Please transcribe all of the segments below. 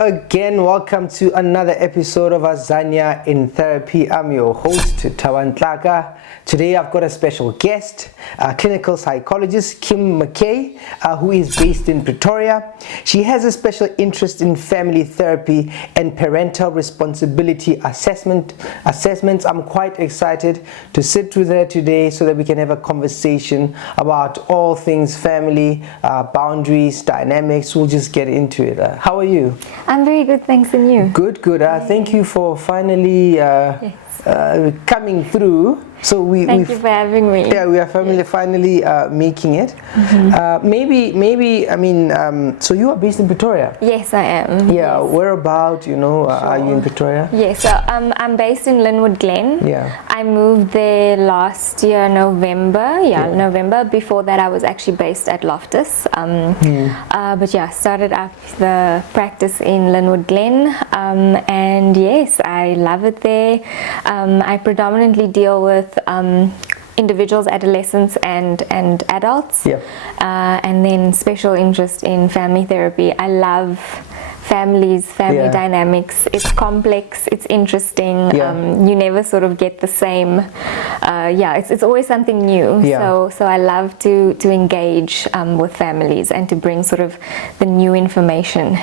again, welcome to another episode of Azania in Therapy. I'm your host, Tlaka. Today I've got a special guest, clinical psychologist Kim McKay, who is based in Pretoria. She has a special interest in family therapy and parental responsibility assessments. I'm quite excited to sit with her today so that we can have a conversation about all things family, boundaries, dynamics. We'll just get into it. How are you? I'm very good, thanks, and you? Good. Thank you for finally coming through. So Thank you for having me. Yeah, we are finally making it. So you are based in Pretoria? Yes, I am. Yeah, yes. Whereabout, are you in Pretoria? Yes, so I'm based in Linwood Glen. Yeah. I moved there last year, November. November. Before that, I was actually based at Loftus. But yeah, started up the practice in Linwood Glen. And yes, I love it there. I predominantly deal with individuals, adolescents, and adults. Yeah. And then special interest in family therapy. I love family dynamics. It's complex, it's interesting. You never sort of get the same. It's always something new. So I love to engage with families and to bring sort of the new information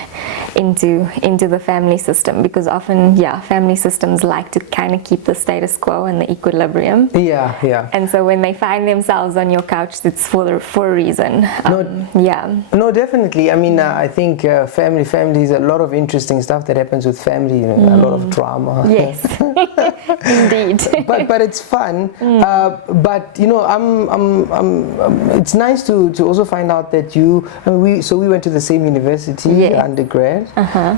into the family system, because often family systems like to kind of keep the status quo and the equilibrium. And so when they find themselves on your couch, it's for a reason. No, definitely. I mean, I think family is a lot of interesting stuff that happens with family. A lot of drama. Yes, indeed. but it's fun. But it's nice to also find out that we went to the same university, undergrad.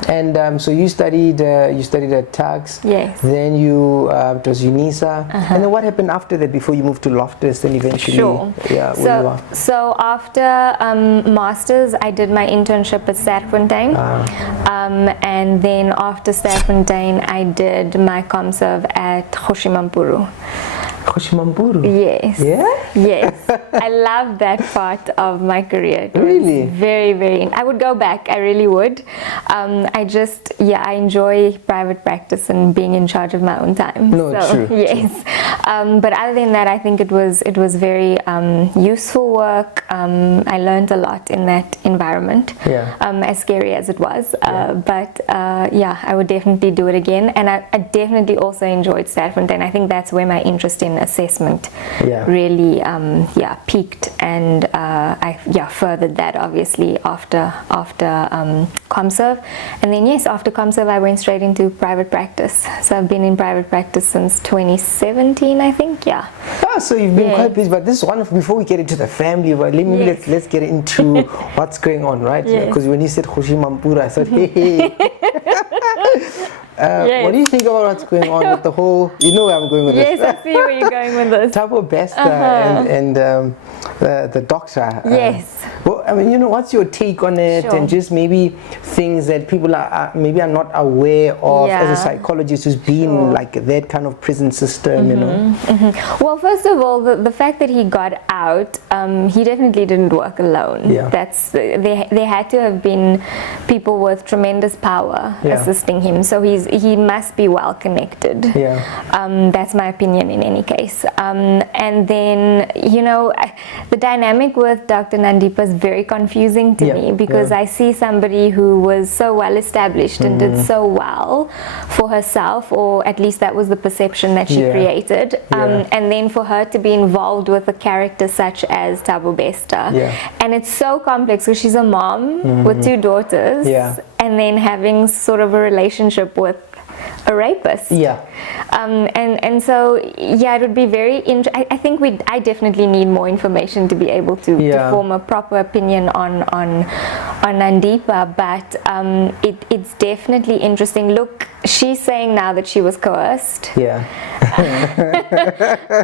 And so you studied at Tugs. Yes. Then it was UNISA. And then what happened after that before you moved to Loftus? Then eventually, sure. So after masters, I did my internship at Sterkfontein. And then after Sterkfontein, I did my ComServe at Kgosimampuru. Yes. Yeah? Yes. I love that part of my career. Really? Very, very. I would go back. I really would. I enjoy private practice and being in charge of my own time. True. Yes. But other than that, I think it was very useful work. I learned a lot in that environment. As scary as it was. I would definitely do it again. And I definitely also enjoyed Sterkfontein. I think that's where my interest in assessment really peaked, and I furthered that obviously after ComServe. And then after ComServe I went straight into private practice. So I've been in private practice since 2017, I think. So you've been quite busy, but this one, before we get into the family, let's get into what's going on, right? Because when you said Kgosimampuru, I thought, hey. What do you think about what's going on with the whole, where I'm going with this? Yes, I see where you're going with this. Thabo Bester and the doctor. Yes. Well, I mean, what's your take on it? Sure. And just maybe things that people are not aware of as a psychologist who's been like that kind of prison system, Well, first of all, the fact that he got out, he definitely didn't work alone. There had to have been people with tremendous power assisting him. So he must be well connected. That's my opinion in any case. And then, the dynamic with Dr. Nandipa is very confusing to me, because I see somebody who was so well established and did so well for herself, or at least that was the perception that she created. And then for her to be involved with a character such as Thabo Bester. And it's so complex, because she's a mom with two daughters, and then having sort of a relationship with a rapist. And so it would be very I think I definitely need more information to be able to form a proper opinion on Nandipa, but it's definitely interesting. Look, she's saying now that she was coerced.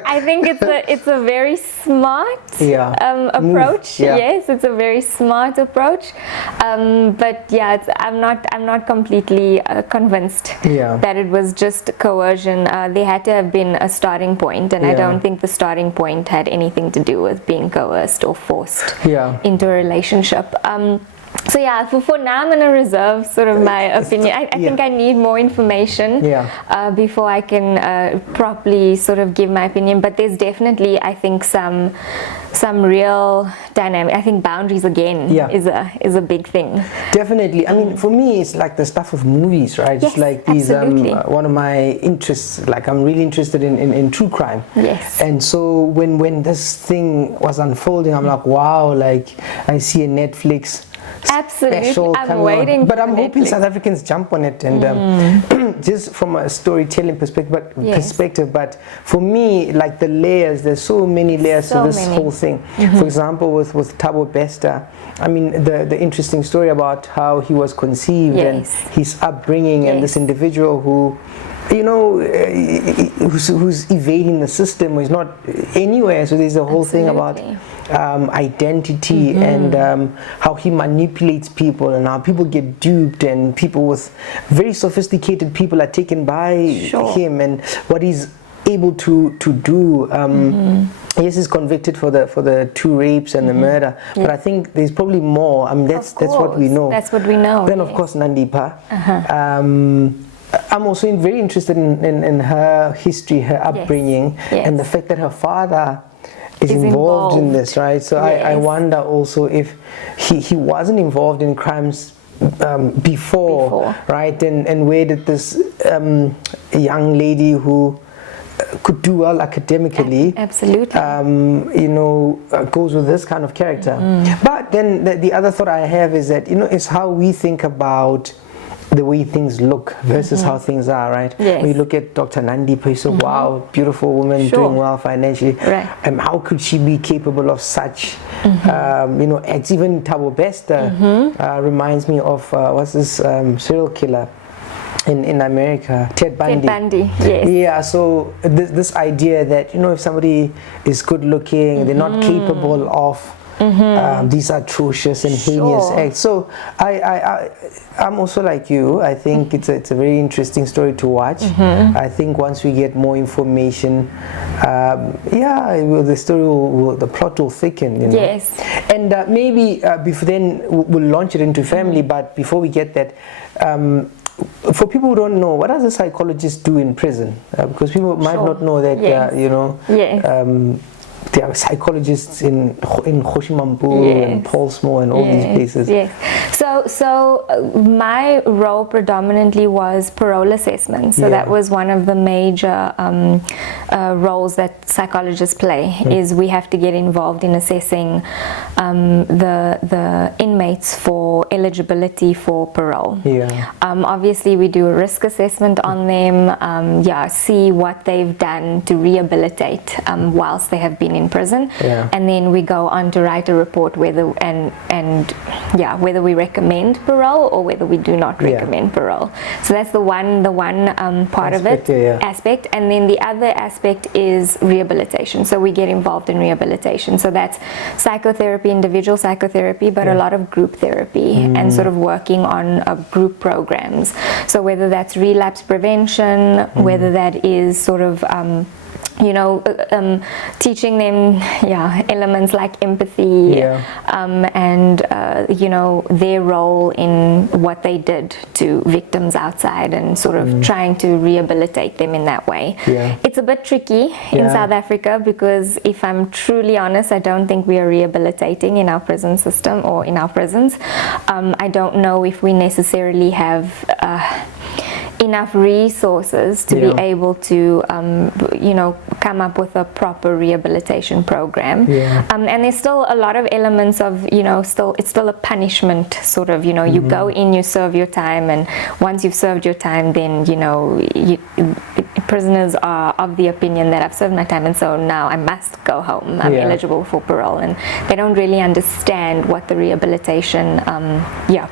I think it's a very smart approach. Yes, it's a very smart approach. But I'm not completely convinced that it was just coercion. There had to have been a starting point, and I don't think the starting point had anything to do with being coerced or forced into a relationship. So yeah, for now I'm going to reserve sort of my opinion. I think I need more information before I can properly sort of give my opinion. But there's definitely, I think, some real dynamic. I think boundaries again is a big thing. Definitely. I mean, for me, it's like the stuff of movies, right? Yes, it's like these one of my interests. Like I'm really interested in true crime. Yes. And so when this thing was unfolding, I'm like, wow! Like I see a Netflix. Absolutely, I'm waiting on. But I'm hoping South Africans jump on it, and just from a storytelling perspective. But for me, like the layers, there's so many layers to this whole thing. For example, with Thabo Bester, I mean the interesting story about how he was conceived and his upbringing, and this individual who, you know, who's evading the system, who's not anywhere. So there's a whole thing about identity and how he manipulates people, and how people get duped, and people with very sophisticated people are taken by him, and what he's able to do. Yes, he's convicted for the 2 rapes and the murder, but I think there's probably more. I mean, that's what we know. That's what we know. Then of course Nandipa. I'm also very interested in her history, her upbringing, and the fact that her father is involved in this, right? So I wonder also if he wasn't involved in crimes before, right? And where did this young lady who could do well academically, you know, goes with this kind of character. But then the other thought I have is that, you know, it's how we think about the way things look versus how things are, right? When you look at Dr. Nandipa, you say, wow, beautiful woman, doing well financially. How could she be capable of such, you know, acts? Even Thabo Bester reminds me of, what's this serial killer in America, Ted Bundy. Yeah, so this idea that, you know, if somebody is good looking, they're not capable of these atrocious and heinous acts. So I'm also like you. I think it's a very interesting story to watch. I think once we get more information, the story the plot will thicken, you know. Yes. And maybe before then we'll launch it into family. But before we get that, for people who don't know, what does a psychologist do in prison? Because people might not know that, you know. There are psychologists in Hoshimambu and Paulsmoor and all these places. So my role predominantly was parole assessment. So that was one of the major roles that psychologists play. Is we have to get involved in assessing the inmates for eligibility for parole. Obviously, we do a risk assessment on them. See what they've done to rehabilitate whilst they have been in prison, and then we go on to write a report whether whether we recommend parole or whether we do not recommend parole. So that's the one part of it, aspect. And then the other aspect is rehabilitation. So we get involved in rehabilitation. So that's psychotherapy, individual psychotherapy, but a lot of group therapy and sort of working on group programs. So whether that's relapse prevention, whether that is sort of you know, teaching them elements like empathy and you know, their role in what they did to victims outside, and sort of trying to rehabilitate them in that way. It's a bit tricky in South Africa, because if I'm truly honest, I don't think we are rehabilitating in our prison system or in our prisons. I don't know if we necessarily have enough resources to be able to you know, come up with a proper rehabilitation program. And there's still a lot of elements of, you know, it's still a punishment sort of, you know, you go in, you serve your time, and once you've served your time, then, you know, prisoners are of the opinion that I've served my time, and so now I must go home, I'm eligible for parole, and they don't really understand what the rehabilitation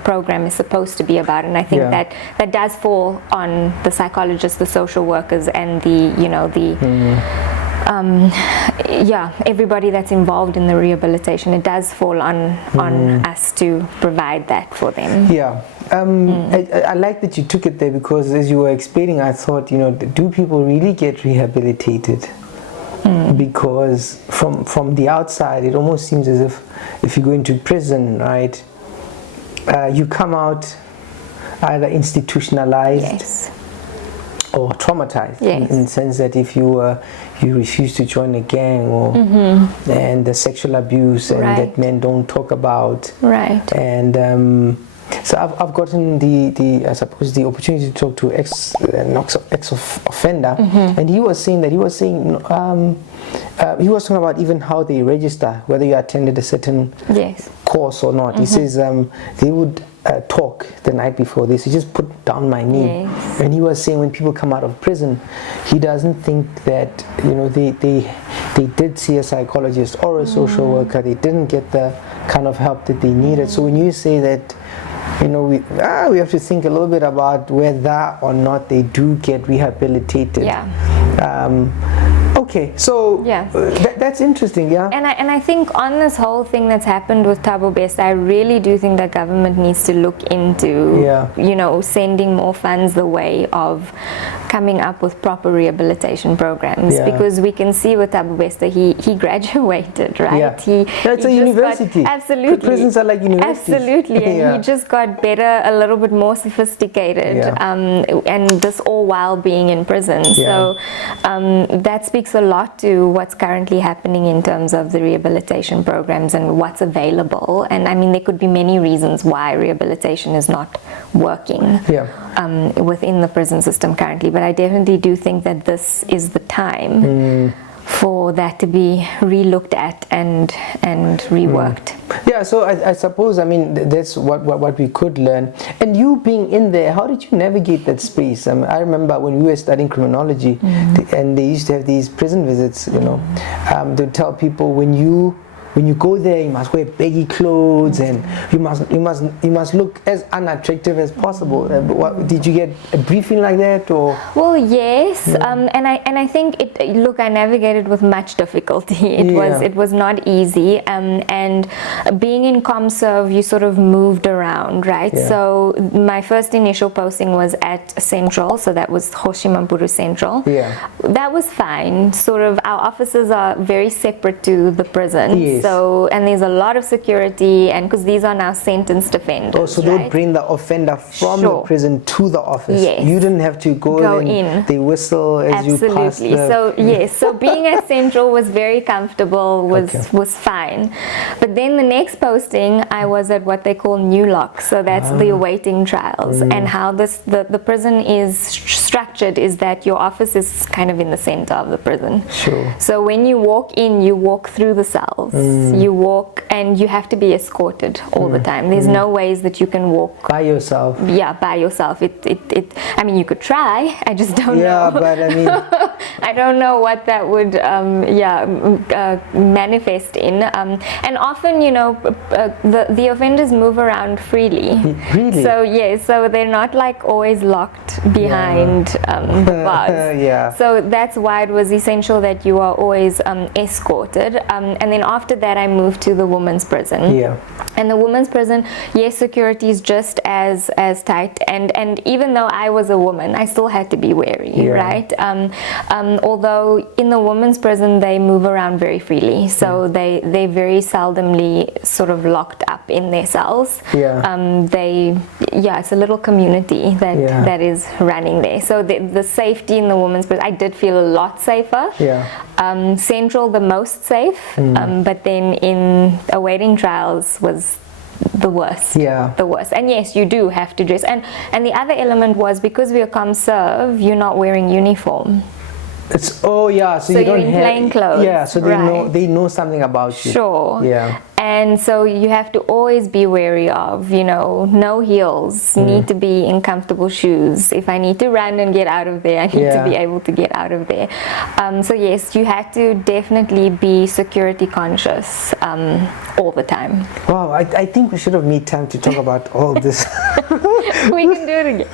program is supposed to be about. And I think that does fall on the psychologists, the social workers, and the, you know, the everybody that's involved in the rehabilitation. It does fall on us to provide that for them. I like that you took it there, because as you were explaining, I thought, you know, do people really get rehabilitated? Because from the outside, it almost seems as if you go into prison, right, you come out either institutionalized, yes, or traumatized, yes, in the sense that if you refuse to join a gang, or and the sexual abuse and right, that men don't talk about, right, and so I've gotten the I suppose the opportunity to talk to ex offender, and he was saying he was talking about even how they register, whether you attended a certain yes, course or not. He says they would talk the night before this. He just put down my name, yes, and he was saying when people come out of prison, he doesn't think that they did see a psychologist or a social worker. They didn't get the kind of help that they needed. So when you say that, we have to think a little bit about whether or not they do get rehabilitated. yeah. Okay, so yeah, that's interesting, yeah. And I think on this whole thing that's happened with Thabo Best, I really do think that government needs to look into, sending more funds the way of coming up with proper rehabilitation programs, because we can see with Thabo Best that he graduated, right? Yeah. That's a university. Absolutely. Prisons are like universities. Absolutely, and he just got better, a little bit more sophisticated, and this all while being in prison. So that speaks a lot to what's currently happening in terms of the rehabilitation programs and what's available. And I mean, there could be many reasons why rehabilitation is not working within the prison system currently, but I definitely do think that this is the time for that to be re-looked at and reworked. Yeah, so I suppose, I mean, that's what we could learn. And you being in there, how did you navigate that space? I remember when we were studying criminology, and they used to have these prison visits, to tell people when you go there, you must wear baggy clothes, and you must look as unattractive as possible. Did you get a briefing like that, or? Well, yes, and I think I navigated with much difficulty. It was not easy, and being in ComServe, you sort of moved around, right? Yeah. So my first initial posting was at Central, so that was Hoshimampuru Central. Yeah, that was fine. Sort of, our offices are very separate to the prison. Yes. So, and there's a lot of security, and because these are now sentenced offenders. Oh, so they would bring the offender from the prison to the office. Yes. You didn't have to go in. They whistle as you pass. Absolutely. So being at Central was very comfortable, was fine. But then the next posting, I was at what they call New Lock. So that's the awaiting trials, and how the prison is structured is that your office is kind of in the center of the prison. Sure. So when you walk in, you walk through the cells. You walk, and you have to be escorted all the time. There's no ways that you can walk by yourself. Yeah, by yourself. I mean, you could try. I just don't know. Yeah, but I mean, I don't know what that would manifest in. And often, the offenders move around freely. Really? So they're not like always locked behind the bars. So that's why it was essential that you are always escorted. And then after that, I moved to the women's prison. Yeah. And the women's prison, yes, security is just as tight. And even though I was a woman, I still had to be wary, right? Although in the women's prison, they move around very freely. So they very seldomly sort of locked up in their cells. It's a little community that is running there. So the safety in the women's prison, I did feel a lot safer. Central, the most safe, but then in awaiting trials was the worst. The worst. And yes, you do have to dress. And the other element was, because we are ComServe, you're not wearing uniform. So you don't you're in plain clothes. So they know something about you. Sure. And so you have to always be wary of, no heels, need to be in comfortable shoes. If I need to run and get out of there, I need to be able to get out of there. So yes, you had to definitely be security conscious all the time. Wow, I think we should have made time to talk about all this. We can do it again.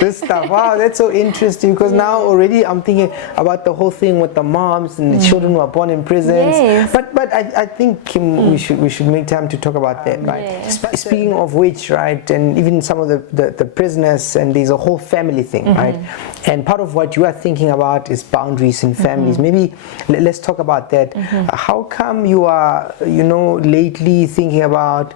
This stuff. Wow, that's so interesting, because now already I'm thinking about the whole thing with the moms and the children who are born in prisons. Yes. But I think, Kim, we should make time to talk about that, right? Speaking of which, right, and even some of the prisoners, and there's a whole family thing, right? And part of what you are thinking about is boundaries in families. Maybe let's talk about that. How come you are, lately thinking about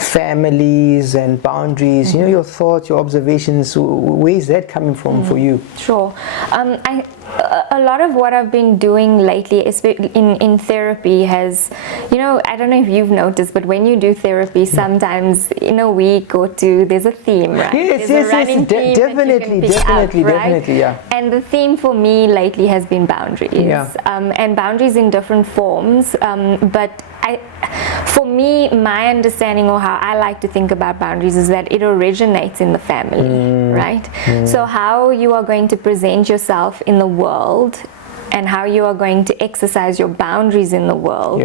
families and boundaries, you know, your thoughts, your observations, where is that coming from for you? Sure. A lot of what I've been doing lately in therapy has, you know, I don't know if you've noticed, but when you do therapy, sometimes in a week or two, there's a theme, right? Yes, definitely, yeah. And the theme for me lately has been boundaries, and boundaries in different forms, but for me, my understanding, or how I like to think about boundaries, is that it originates in the family, right? So how you are going to present yourself in the world and how you are going to exercise your boundaries in the world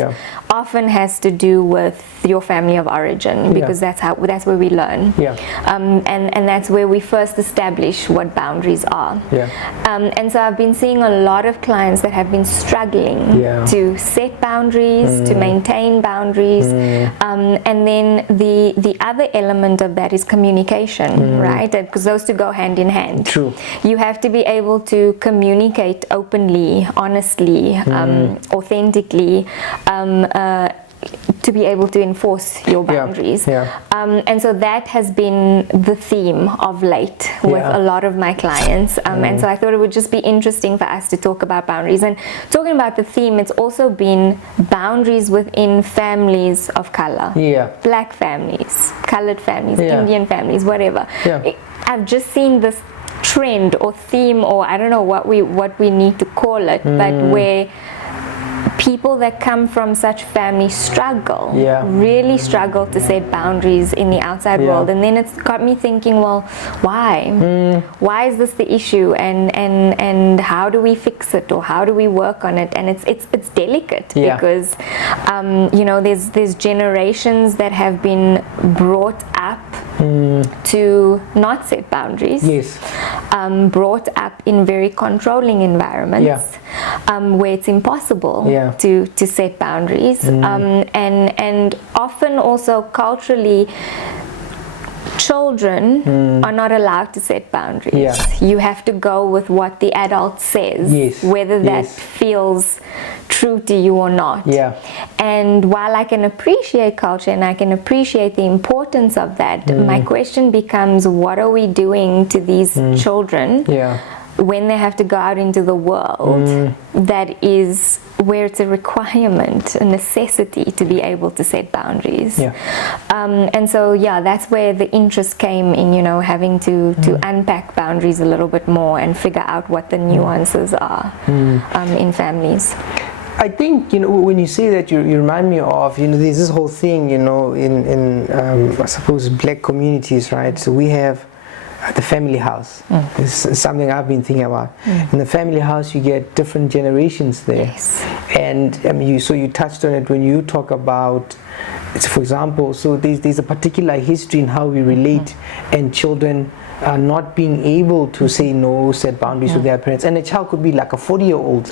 often has to do with your family of origin, because that's where we learn, and that's where we first establish what boundaries are. And so I've been seeing a lot of clients that have been struggling to set boundaries, to maintain boundaries, and then the other element of that is communication, right? Because those two go hand in hand. True. You have to be able to communicate openly, honestly, authentically, to be able to enforce your boundaries. And so that has been the theme of late with a lot of my clients, and so I thought it would just be interesting for us to talk about boundaries. And talking about the theme, it's also been boundaries within families of color, black families, colored families, Indian families, whatever. I've just seen this trend or theme, or I don't know what we need to call it, but where people that come from such families struggle, really struggle to set boundaries in the outside world. And then it's got me thinking, well, why? Why is this the issue? And how do we fix it, or how do we work on it? And it's delicate, because you know, there's generations that have been brought up to not set boundaries, brought up in very controlling environments, where it's impossible to set boundaries, and often also culturally, children are not allowed to set boundaries. You have to go with what the adult says, whether that feels true to you or not. And while I can appreciate culture and I can appreciate the importance of that, my question becomes, what are we doing to these children when they have to go out into the world that is where it's a requirement, a necessity to be able to set boundaries? And so that's where the interest came in, you know, having to unpack boundaries a little bit more and figure out what the nuances are in families. I think, you know, when you say that, you remind me of, you know, there's this whole thing, you know, in I suppose black communities, right? So we have the family house. It's something I've been thinking about. In the family house, you get different generations there. And you touched on it when you talk about, for example, so there's a particular history in how we relate, and children not being able to say no, set boundaries with their parents. And a child could be like a 40-year-old,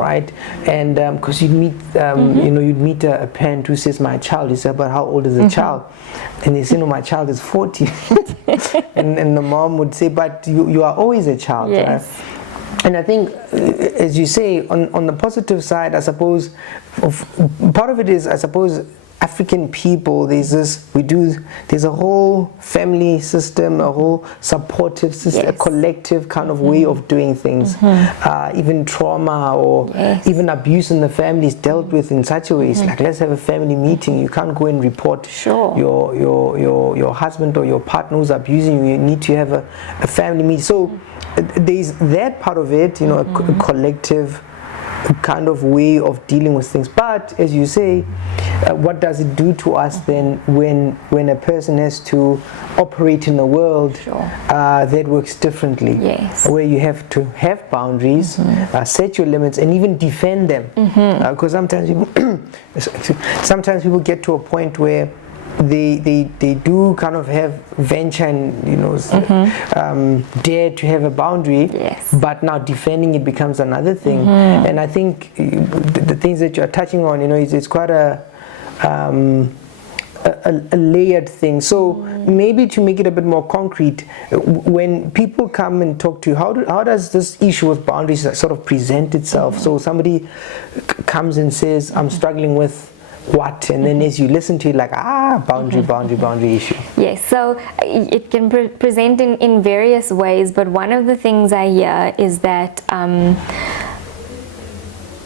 right? And because you'd meet, you know, you'd meet a parent who says, my child, you say, but how old is the child? And they say, no, my child is 40. and the mom would say, but you are always a child, right? And I think, as you say, on the positive side, I suppose, part of it is, I suppose, African people, there's a whole family system, a whole supportive system, a collective kind of way of doing things. Even trauma or even abuse in the family is dealt with in such a way. It's like, let's have a family meeting. You can't go and report your husband or your partner who's abusing you. You need to have a family meeting. So there's that part of it, you know, a collective kind of way of dealing with things. But as you say, what does it do to us then when a person has to operate in a world that works differently, where you have to have boundaries, set your limits, and even defend them, because sometimes people get to a point where they do kind of have venture and, you know, dare to have a boundary, but now defending it becomes another thing. And I think the things that you're touching on, you know, it's quite a layered thing. So maybe to make it a bit more concrete, when people come and talk to you, how does this issue with boundaries sort of present itself? So somebody comes and says, I'm struggling with what, and then as you listen to it, like, boundary issue. Yes, so it can present in various ways, but one of the things I hear is that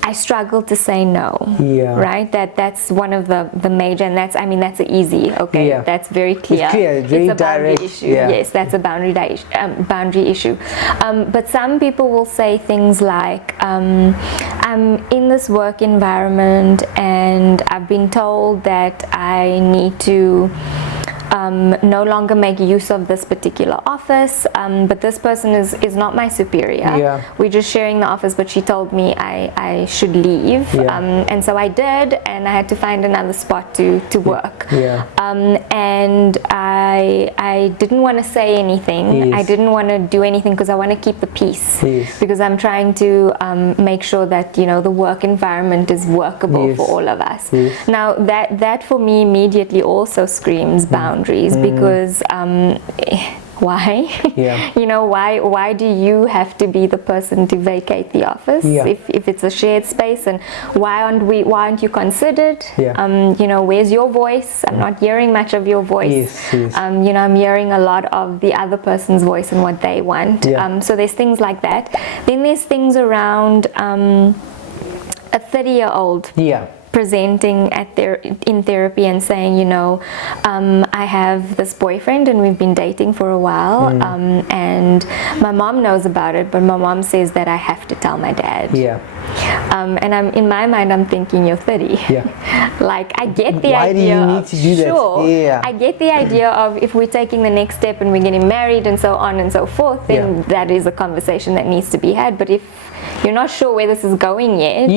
I struggle to say no. Right? That's one of the major, and that's easy. Okay, that's very clear. It's clear, very it's a boundary direct issue. Yes, that's a boundary issue. But some people will say things like, I'm in this work environment and I've been told that I need to no longer make use of this particular office, but this person is not my superior. We're just sharing the office, but she told me I should leave, and so I did, and I had to find another spot to work. And I didn't want to say anything. I didn't want to do anything because I want to keep the peace, because I'm trying to make sure that the work environment is workable for all of us. Now that for me immediately also screams boundaries, because why? Why do you have to be the person to vacate the office if it's a shared space? And why aren't you considered? Where's your voice? I'm not hearing much of your voice. I'm hearing a lot of the other person's voice and what they want. So there's things like that. Then there's things around a 30-year-old presenting in therapy and saying, I have this boyfriend and we've been dating for a while, and my mom knows about it, but my mom says that I have to tell my dad. And in my mind I'm thinking, you're 30. Like, I get the Why idea. Why do you need to do that? I get the idea of if we're taking the next step and we're getting married and so on and so forth, then that is a conversation that needs to be had. But if you're not sure where this is going yet,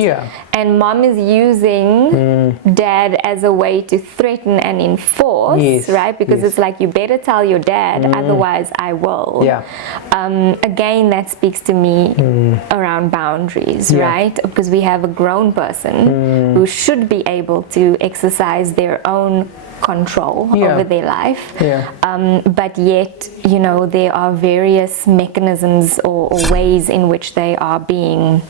and mom is using dad as a way to threaten and enforce, right? Because it's like, you better tell your dad, otherwise I will. Again, that speaks to me around boundaries, right? Because we have a grown person who should be able to exercise their own control over their life, but yet there are various mechanisms or ways in which they are being,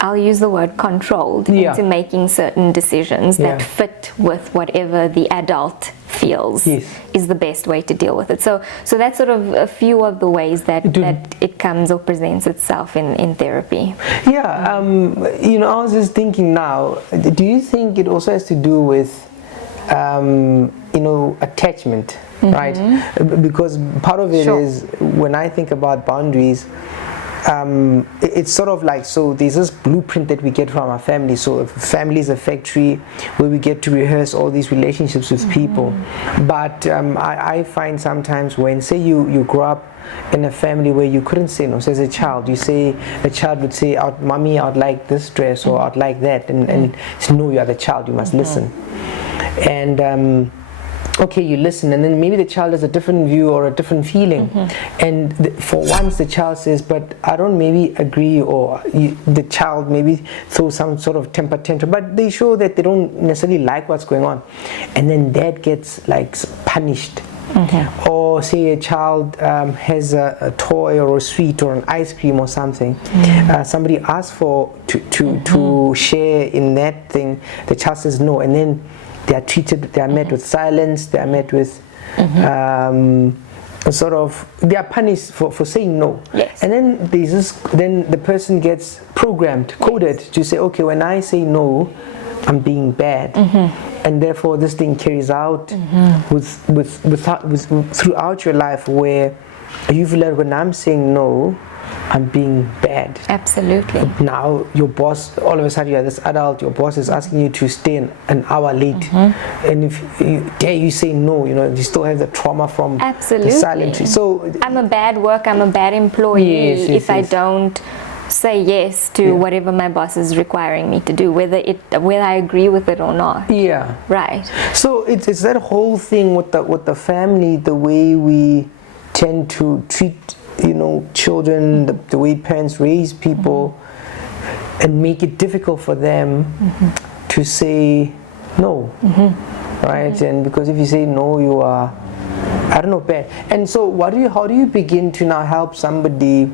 I'll use the word controlled, into making certain decisions that fit with whatever the adult feels is the best way to deal with it. So that's sort of a few of the ways that it comes or presents itself in therapy. I was just thinking now, do you think it also has to do with attachment, right? Because part of it is, when I think about boundaries, it's sort of like, so there's this blueprint that we get from our family. So if family is a factory where we get to rehearse all these relationships with people. But I find sometimes when, say you grow up in a family where you couldn't say no. So as a child, a child would say, "Mommy, I'd like this dress," or "I'd like that," and so, no, you are the child, you must listen. And okay, you listen, and then maybe the child has a different view or a different feeling, and for once the child says, "But I don't maybe agree," or the child maybe throws some sort of temper tantrum, but they show that they don't necessarily like what's going on, and then dad gets like punished. Or say a child has a toy or a sweet or an ice cream or something, somebody asks to share in that thing, the child says no, and then they are met with silence, they are met with they are punished for saying no. And then then the person gets programmed, coded to say, okay, when I say no, I'm being bad. And therefore this thing carries out throughout your life, where you've learned, when I'm saying no, I'm being bad. Absolutely. Now your boss, all of a sudden you're this adult, your boss is asking you to stay an hour late, and if you say no, you still have the trauma from the silent. So I'm a bad worker, I'm a bad employee if I don't say yes to whatever my boss is requiring me to do, whether I agree with it or not. Right. So it's that whole thing with the family, the way we tend to treat children, the way parents raise people, and make it difficult for them to say no, right? And because if you say no, you are, I don't know, bad. And so how do you begin to now help somebody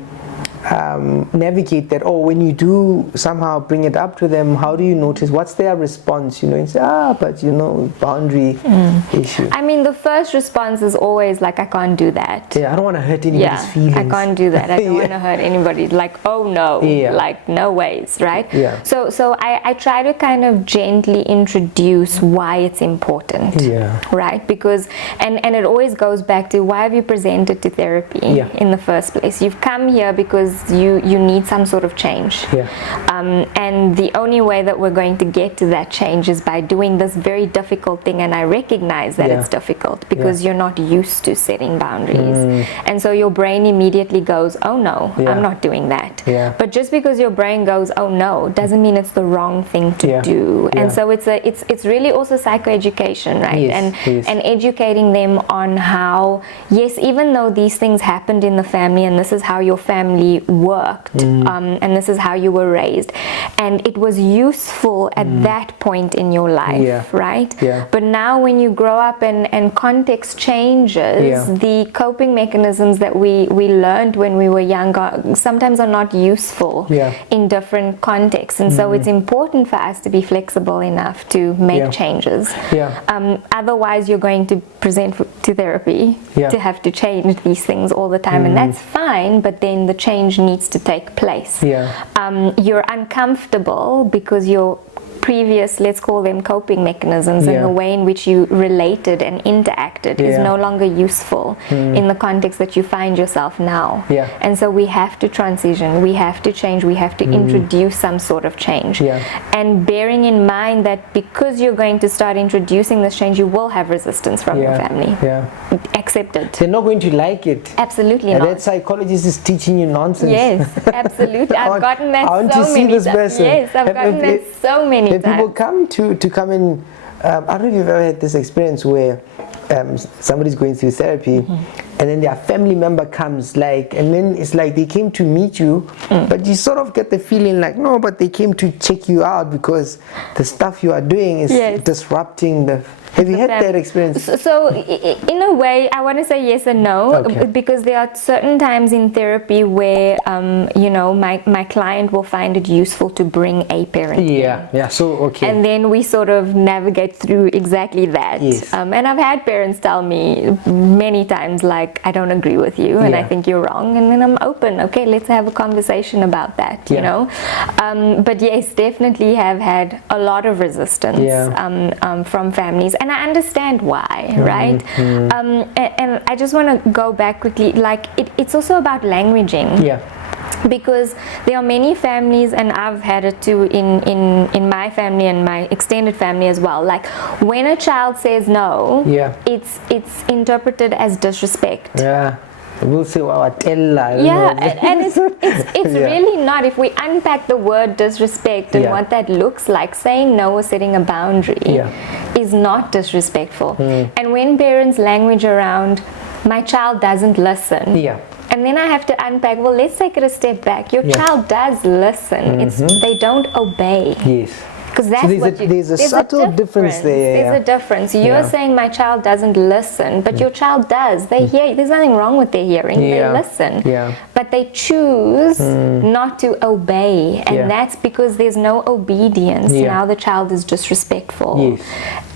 navigate that? Or when you do somehow bring it up to them, how do you notice? What's their response? And say, but boundary issue. I mean, the first response is always like, I can't do that. Yeah, I don't want to hurt anybody's feelings. I can't do that. I don't want to hurt anybody. Like, oh no, like no ways, right? Yeah. So I try to kind of gently introduce why it's important. Yeah. Right? Because, and it always goes back to, why have you presented to therapy in the first place? You've come here because you need some sort of change. Yeah. And the only way that we're going to get to that change is by doing this very difficult thing, and I recognize that it's difficult because you're not used to setting boundaries. And so your brain immediately goes, oh no, I'm not doing that. But just because your brain goes, oh no, doesn't mean it's the wrong thing to do. And so it's really also psychoeducation, right? And educating them on how, yes, even though these things happened in the family and this is how your family worked, and this is how you were raised, and it was useful at that point in your life, right? But now when you grow up and context changes, the coping mechanisms that we learned when we were younger sometimes are not useful in different contexts. And so it's important for us to be flexible enough to make changes. Otherwise you're going to present to therapy to have to change these things all the time, and that's fine, but then the change needs to take place. You're uncomfortable because your previous, let's call them coping mechanisms, and the way in which you related and interacted is no longer useful in the context that you find yourself now. And so we have to transition, we have to change, we have to introduce some sort of change. And bearing in mind that because you're going to start introducing this change, you will have resistance from your family. Accept it. They're not going to like it. Absolutely and not. That psychologist is teaching you nonsense. Yes, absolutely. I've gotten that I want so to see many this times. person. Yes, I've gotten that so many times. People come to come in. I don't know if you've ever had this experience where somebody's going through therapy, and then their family member comes, and then it's like they came to meet you, but you sort of get the feeling like, no, but they came to check you out because the stuff you are doing is disrupting the. Have you had that experience? So in a way, I want to say yes and no, because there are certain times in therapy where, my client will find it useful to bring a parent in. So, And then we sort of navigate through exactly that. And I've had parents tell me many times, like, I don't agree with you and I think you're wrong. And then I'm open. Okay, let's have a conversation about that, you know. But yes, definitely have had a lot of resistance from families. And I understand why, right? And I just want to go back quickly, like it's also about languaging. Because there are many families, and I've had it too in my family and my extended family as well, like when a child says no, it's interpreted as disrespect. We'll say, wow, and it's really not. If we unpack the word disrespect and what that looks like, saying no or setting a boundary is not disrespectful. And when parents language around, my child doesn't listen, and then I have to unpack, well, let's take it a step back. Your child does listen. It's they don't obey. Because that's there's a subtle difference there. There's a difference. You're saying my child doesn't listen, but your child does. They hear. There's nothing wrong with their hearing. They listen. But they choose not to obey, and that's because there's no obedience. Now the child is disrespectful.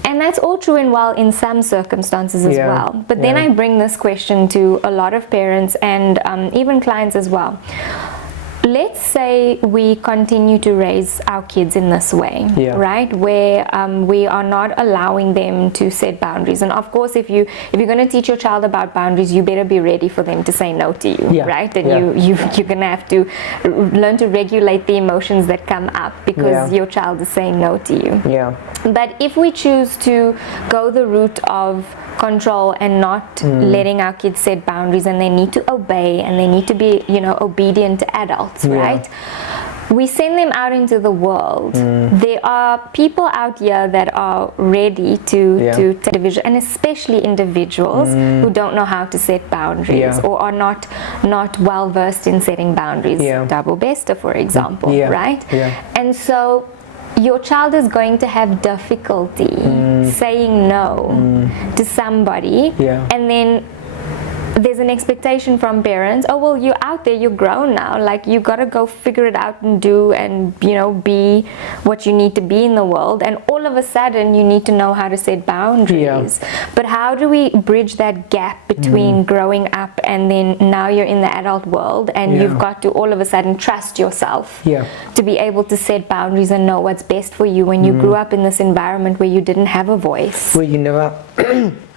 And that's all true and well in some circumstances as well. But then I bring this question to a lot of parents and even clients as well. Let's say we continue to raise our kids in this way, right? Where we are not allowing them to set boundaries. And of course, if you're going to teach your child about boundaries, you better be ready for them to say no to you, right? And you're going to have to learn to regulate the emotions that come up because your child is saying no to you. But if we choose to go the route of control and not letting our kids set boundaries, and they need to obey and they need to be, obedient to adults, right? We send them out into the world. There are people out here that are ready to take division, and especially individuals who don't know how to set boundaries or are not well versed in setting boundaries. Double bester, for example, right? And so your child is going to have difficulty saying no to somebody, and then there's an expectation from parents, oh well, you're out there, you're grown now, like you gotta go figure it out and do and, you know, be what you need to be in the world, and all of a sudden you need to know how to set boundaries. But how do we bridge that gap between growing up and then now you're in the adult world and you've got to all of a sudden trust yourself to be able to set boundaries and know what's best for you when you grew up in this environment where you didn't have a voice, where you never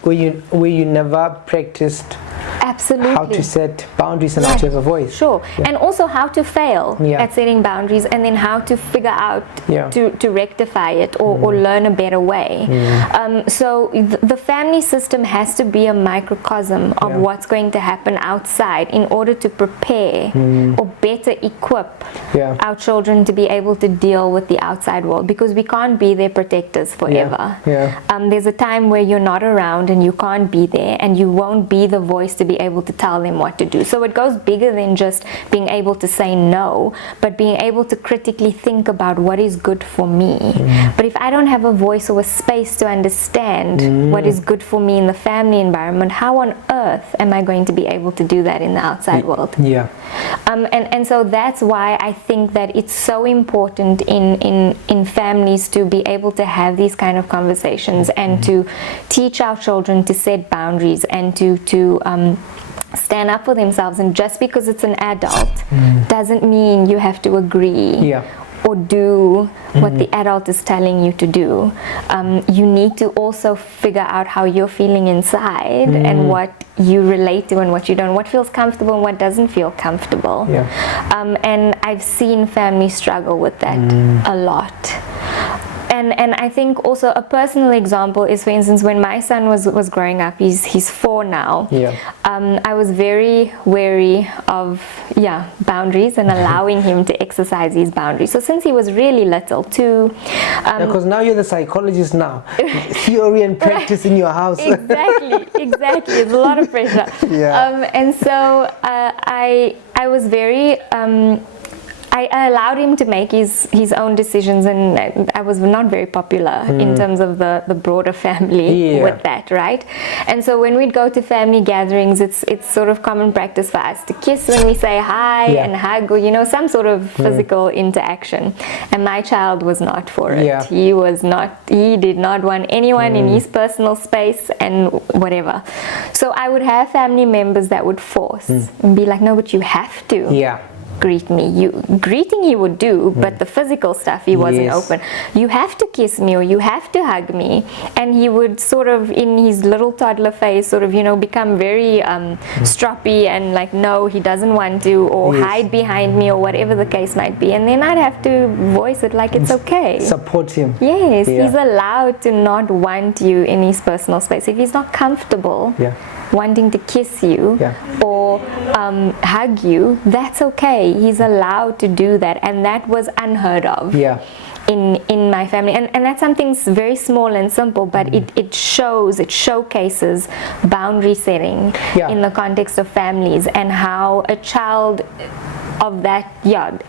where you never practiced how to set boundaries and how to have a voice. And also how to fail at setting boundaries, and then how to figure out to rectify it or learn a better way. So the family system has to be a microcosm of what's going to happen outside in order to prepare or better equip our children to be able to deal with the outside world, because we can't be their protectors forever. There's a time where you're not around and you can't be there, and you won't be the voice to be able to tell them what to do. So it goes bigger than just being able to say no, but being able to critically think about what is good for me. But if I don't have a voice or a space to understand what is good for me in the family environment, how on earth am I going to be able to do that in the outside world? And so that's why I think that it's so important in families to be able to have these kind of conversations and to teach our children to set boundaries and to stand up for themselves. And just because it's an adult doesn't mean you have to agree or do what the adult is telling you to do. You need to also figure out how you're feeling inside and what you relate to and what you don't, what feels comfortable and what doesn't feel comfortable. And I've seen families struggle with that a lot. And I think also a personal example is, for instance, when my son was growing up, he's 4 now. I was very wary of boundaries and allowing him to exercise these boundaries. So since he was really little too, because now you're the psychologist now, theory and practice in your house. Exactly. It's a lot of pressure. And so I was very. I allowed him to make his own decisions, and I was not very popular in terms of the broader family with that, right? And so when we'd go to family gatherings, it's sort of common practice for us to kiss when we say hi and hug, or, you know, some sort of physical interaction. And my child was not for it. He did not want anyone in his personal space and whatever. So I would have family members that would force and be like, no, but you have to. Greet me. Greeting he would do, but the physical stuff he wasn't open. You have to kiss me or you have to hug me. And he would sort of, in his little toddler phase, sort of, you know, become very stroppy and like, no, he doesn't want to, or hide behind me, or whatever the case might be. And then I'd have to voice it like it's okay. Support him. Yes, he's allowed to not want you in his personal space. If he's not comfortable wanting to kiss you or hug you, that's okay. He's allowed to do that, and that was unheard of in my family. And that's something very small and simple, but it showcases boundary setting in the context of families, and how a child of that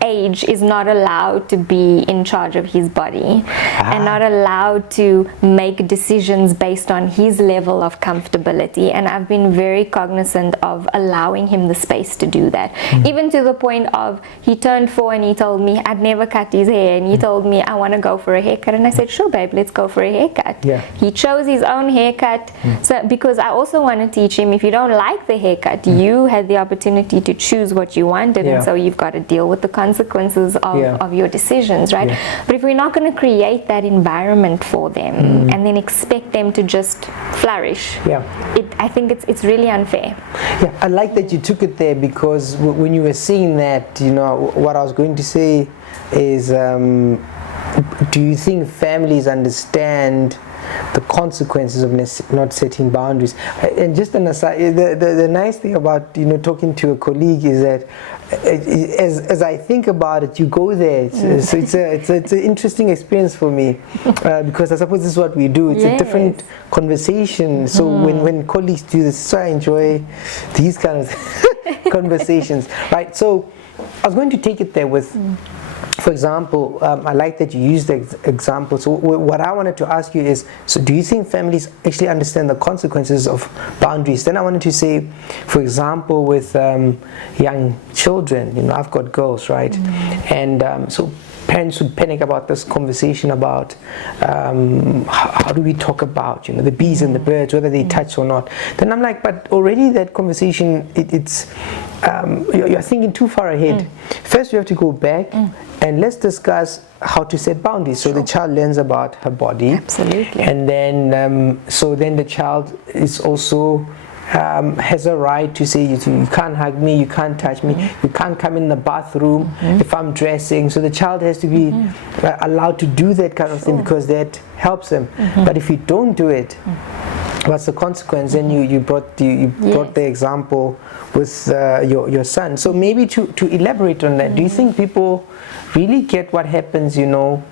age is not allowed to be in charge of his body and not allowed to make decisions based on his level of comfortability. And I've been very cognizant of allowing him the space to do that, even to the point of he turned 4 and he told me I'd never cut his hair, and he told me I want to go for a haircut, and I said, sure babe, let's go for a haircut. He chose his own haircut, so because I also want to teach him, if you don't like the haircut, you had the opportunity to choose what you wanted, and so you've got to deal with the consequences of your decisions, right? But if we're not going to create that environment for them and then expect them to just flourish, I think it's really unfair. I like that you took it there, because when you were saying that, you know, what I was going to say is, do you think families understand the consequences of not setting boundaries? And just an aside, the nice thing about, you know, talking to a colleague is that as I think about it, you go there. It's an interesting experience for me, because I suppose this is what we do. It's a different conversation. So when colleagues do this, so I enjoy these kind of conversations, right? So I was going to take it there with for example, I like that you used the example. So what I wanted to ask you is, so do you think families actually understand the consequences of boundaries? Then I wanted to say, for example, with young children, you know, I've got girls, right? And so parents would panic about this conversation about how do we talk about, you know, the bees and the birds, whether they touch or not. Then I'm like, but already that conversation, it's you're thinking too far ahead. First we have to go back and let's discuss how to set boundaries. So the child learns about her body. Absolutely. And then so then the child is also has a right to say, you can't hug me, you can't touch me, you can't come in the bathroom if I'm dressing. So the child has to be allowed to do that kind of thing, because that helps them. But if you don't do it, what's the consequence? Then you brought the example with your son. So maybe to elaborate on that, do you think people really get what happens, you know,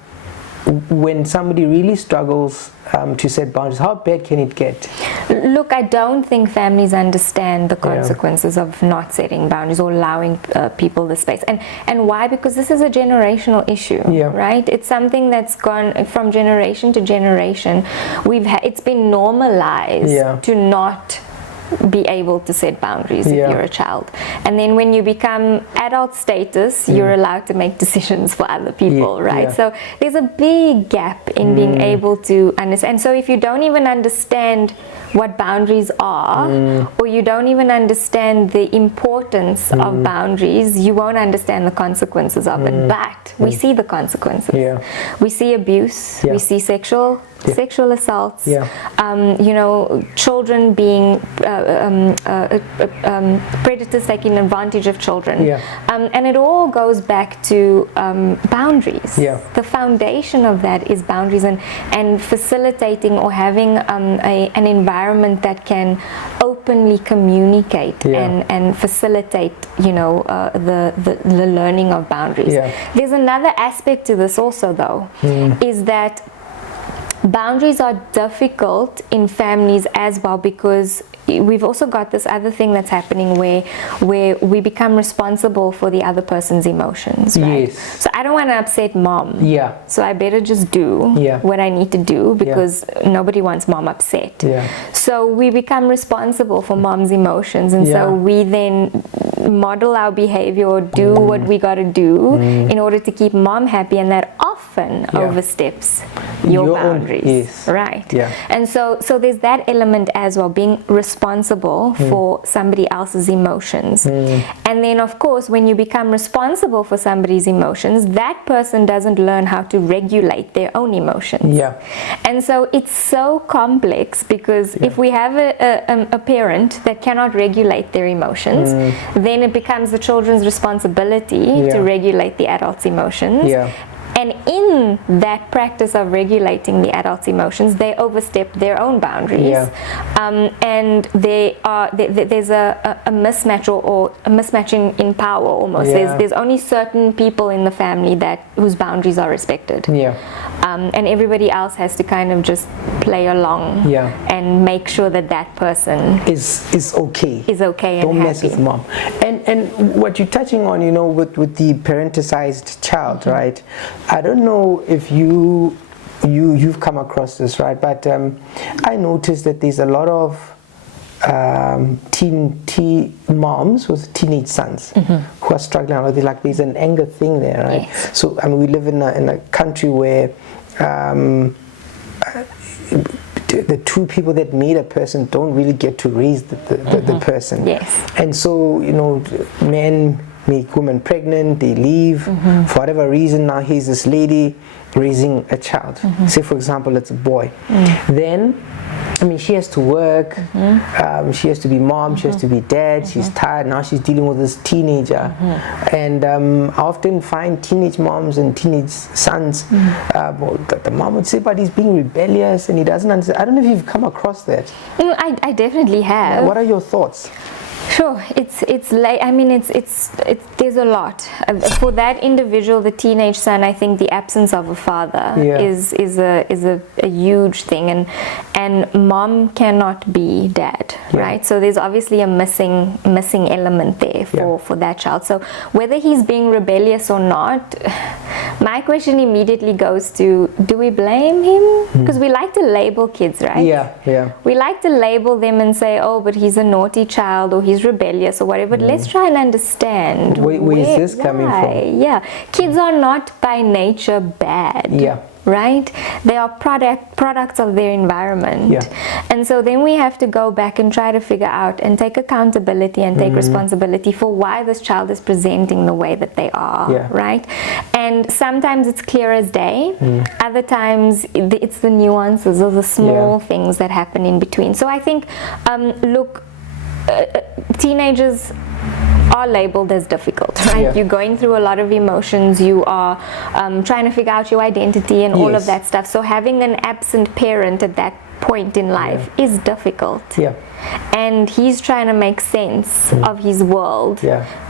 when somebody really struggles to set boundaries? How bad can it get? Look, I don't think families understand the consequences of not setting boundaries or allowing people the space. And why? Because this is a generational issue, right? It's something that's gone from generation to generation. It's been normalized to not be able to set boundaries if you're a child. And then when you become adult status, you're allowed to make decisions for other people, right? So there's a big gap in being able to understand. So if you don't even understand what boundaries are, or you don't even understand the importance of boundaries, you won't understand the consequences of it. But we see the consequences. We see abuse, we see sexual assaults, you know, children being predators taking advantage of children, and it all goes back to boundaries. The foundation of that is boundaries, and facilitating or having an environment that can openly communicate and facilitate, you know, the learning of boundaries. There's another aspect to this also, though, is that boundaries are difficult in families as well, because we've also got this other thing that's happening where we become responsible for the other person's emotions, right? So I don't want to upset mom, so I better just do what I need to do, because nobody wants mom upset. So we become responsible for mom's emotions, and so we then model our behavior or do what we got to do in order to keep mom happy, and that often oversteps your boundaries, right? And so there's that element as well, being responsible for somebody else's emotions. And then of course, when you become responsible for somebody's emotions, that person doesn't learn how to regulate their own emotions. And so it's so complex, because if we have a parent that cannot regulate their emotions, then it becomes the children's responsibility to regulate the adult's emotions. And in that practice of regulating the adult's emotions, they overstep their own boundaries, and there's a mismatch or a mismatch in power almost. There's only certain people in the family whose boundaries are respected, and everybody else has to kind of just play along and make sure that person is okay. Don't mess with mom. And what you're touching on, you know, with the parenticized child, right? I don't know if you've come across this, right? But I noticed that there's a lot of teen moms with teenage sons who are struggling. Like there's an anger thing there, right? So I mean, we live in a country where the two people that made a person don't really get to raise the person. And so, you know, men make women pregnant, they leave for whatever reason. Now here's this lady raising a child, say for example it's a boy. Then I mean, she has to work, she has to be mom, she has to be dad, she's tired, now she's dealing with this teenager. And I often find teenage moms and teenage sons, the mom would say, but he's being rebellious and he doesn't understand. I don't know if you've come across that. I definitely have. What are your thoughts? Sure, it's late. I mean, it's there's a lot for that individual. The teenage son, I think, the absence of a father is a huge thing, and mom cannot be dad, right? So there's obviously a missing element there for that child. So whether he's being rebellious or not, my question immediately goes to: do we blame him? Because we like to label kids, right? Yeah. We like to label them and say, oh, but he's a naughty child, or he's rebellious or whatever. But let's try and understand where is this coming from? Yeah, kids are not by nature bad. Right? They are products of their environment. And so then we have to go back and try to figure out and take accountability and take responsibility for why this child is presenting the way that they are, right? And sometimes it's clear as day. Other times it's the nuances or the small things that happen in between. So I think, look, teenagers are labeled as difficult, right? You're going through a lot of emotions, you are trying to figure out your identity and all of that stuff. So having an absent parent at that point in life is difficult. And he's trying to make sense of his world,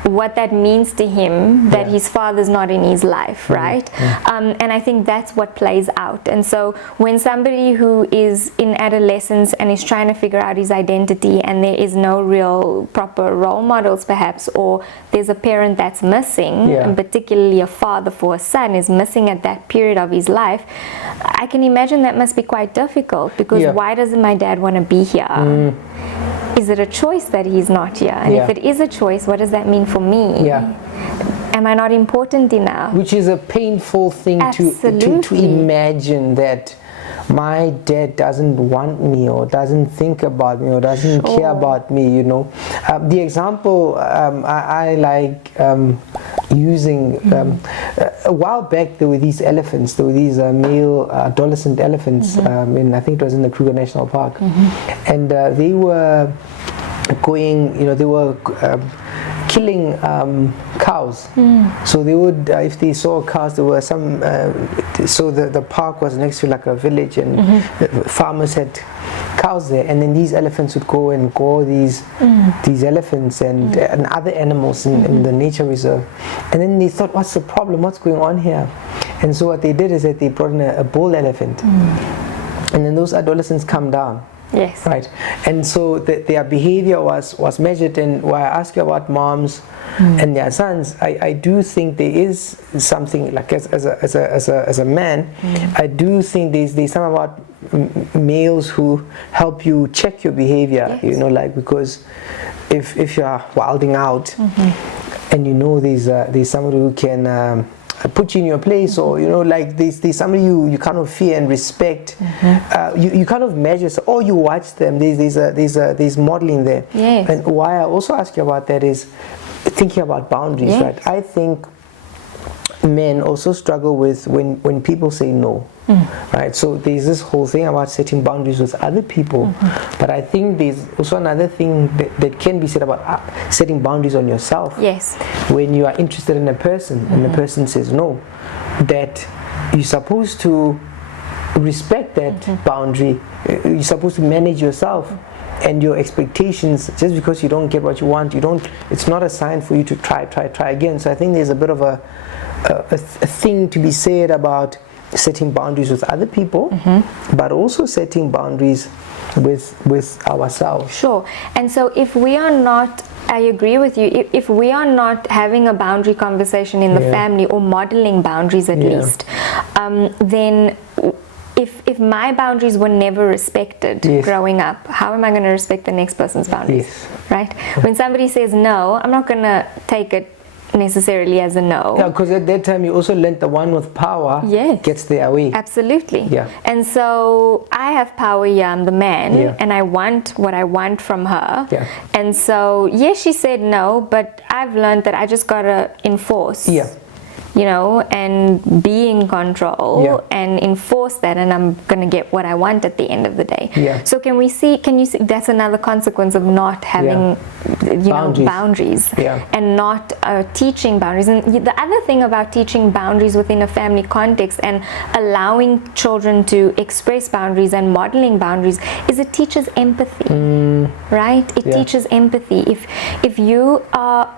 what that means to him, that his father's not in his life, right? And I think that's what plays out. And so when somebody who is in adolescence and is trying to figure out his identity, and there is no real proper role models perhaps, or there's a parent that's missing, and particularly a father for a son is missing at that period of his life, I can imagine that must be quite difficult, because why doesn't my dad want to be here? Is it a choice that he's not here? And if it is a choice, what does that mean for me? Am I not important enough? Which is a painful thing to imagine, that my dad doesn't want me, or doesn't think about me, or doesn't care about me, you know. The example I like using, a while back there were these elephants, there were these male adolescent elephants, I think it was in the Kruger National Park, and they were going, you know, they were killing cows. So they would, if they saw cows, there were some, so the park was next to like a village, and farmers had cows there, and then these elephants would go and gore these elephants and other animals in the nature reserve. And then they thought, what's the problem, what's going on here? And so what they did is that they brought in a bull elephant, and then those adolescents come down. Right, and so their behavior was measured. And while I ask you about moms and their sons, I do think there is something, like as a man, I do think there's something about males who help you check your behavior, you know, like, because if you are wilding out and you know there's somebody who can put you in your place, or you know, like there's somebody you kind of fear and respect, you kind of measure, or you watch them, there's modeling there. And why I also ask you about that is thinking about boundaries, right? I think men also struggle with when people say no, right? So there's this whole thing about setting boundaries with other people, but I think there's also another thing that can be said about setting boundaries on yourself. When you are interested in a person and the person says no, that you're supposed to respect that boundary. You're supposed to manage yourself and your expectations. Just because you don't get what you want, it's not a sign for you to try again. So I think there's a bit of a thing to be said about setting boundaries with other people, but also setting boundaries with ourselves. Sure. And so if we are not, I agree with you, if we are not having a boundary conversation in the family, or modeling boundaries at least, then if my boundaries were never respected growing up, how am I going to respect the next person's boundaries? Right? When somebody says no, I'm not going to take it necessarily as a no. Because at that time you also learned the one with power gets their way. Absolutely. And so I have power here, I'm the man, and I want what I want from her. And so yes, she said no, but I've learned that I just gotta enforce and be in control and enforce that, and I'm gonna get what I want at the end of the day. So can you see that's another consequence of not having boundaries and not teaching boundaries. And the other thing about teaching boundaries within a family context and allowing children to express boundaries and modeling boundaries is it teaches empathy, right? It teaches empathy. If you are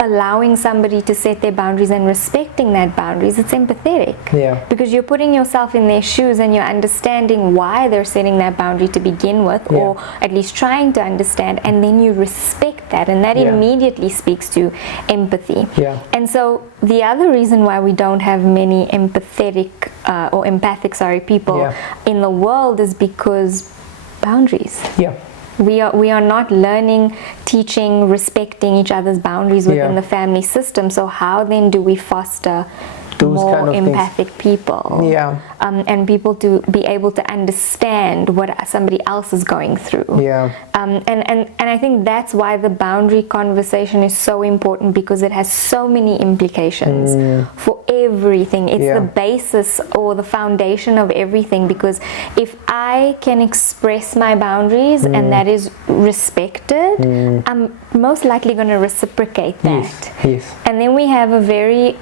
allowing somebody to set their boundaries and respecting that boundaries, it's empathetic, because you're putting yourself in their shoes and you're understanding why they're setting that boundary to begin with, or at least trying to understand, and then you respect that, and that immediately speaks to empathy. And so the other reason why we don't have many empathetic or empathic people in the world is because boundaries. We are not learning, teaching, respecting each other's boundaries within the family system. So how then do we foster those more kind of empathic people? And people to be able to understand what somebody else is going through. And I think that's why the boundary conversation is so important, because it has so many implications for everything. It's the basis or the foundation of everything, because if I can express my boundaries and that is respected, I'm most likely going to reciprocate that. And then we have a very